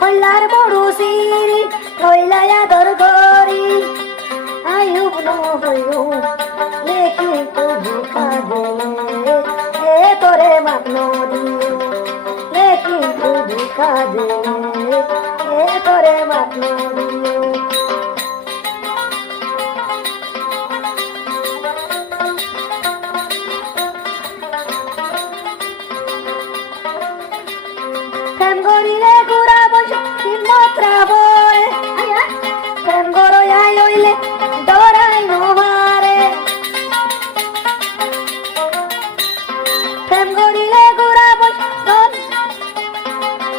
কইলার বড় সিরি কইলায়া দর গরি আয়ুব ন হইও লেকি তো ধোকা দে এ তোরে মাগনো দিও লেকি তো ধোকা দে এ তোরে মাগনো দিও প্রেম করিলে গুড়া বসে হিম্মত রাবরে প্রেম গরয়াই হইলে ডরাই নমারে প্রেম করিলে গুড়া বসে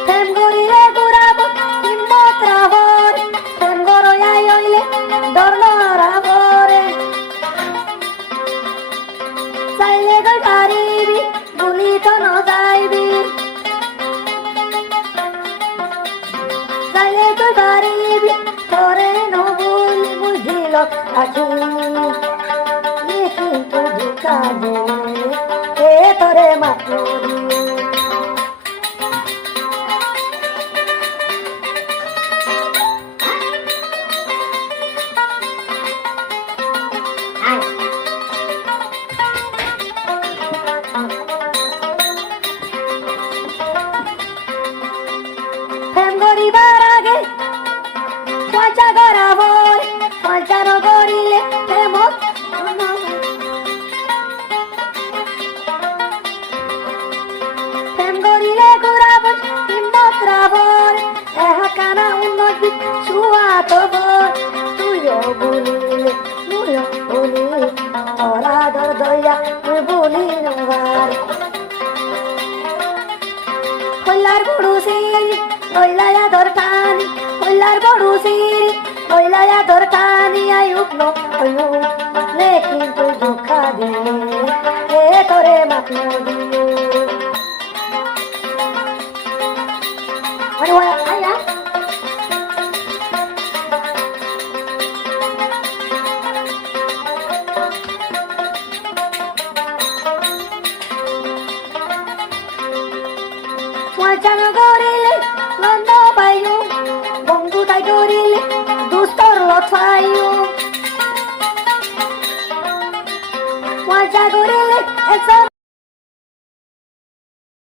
প্রেম করিলে গুড়া বসে হিম্মত রাবরে প্রেম গরয়াই হইলে ডর নরাবরে চাইলে গই পারিবি বলি তো ন যাইবি চাইলে তুই পারিবি তোরে নবুলি বুঝিল আখি কিন্তু ধোকা দে এ তোরে মাত্র প্রেম করিবার আগে পয়সা করাব পয়সা ন করিলে প্রেম প্রেম করিলে ঘুরাব হিম্মত রাব কানা উন্নতি শুয়া তব তুইও বলিলে তুইও বলি তোরা দর দয়া তুই বলি নবার কইলার বড় সিরি কইলায়া দর টানি কইলার বড় সিরি কইলায়া দর টানি আয়ুব ন হইও লেকিন তুই ধোকা দে এ তোরে মাগনো দিও আয়া মজান করিলে লন্দ পাইও বন্ধু তাই করিলে দুস্তর লথাইও মজা করিলে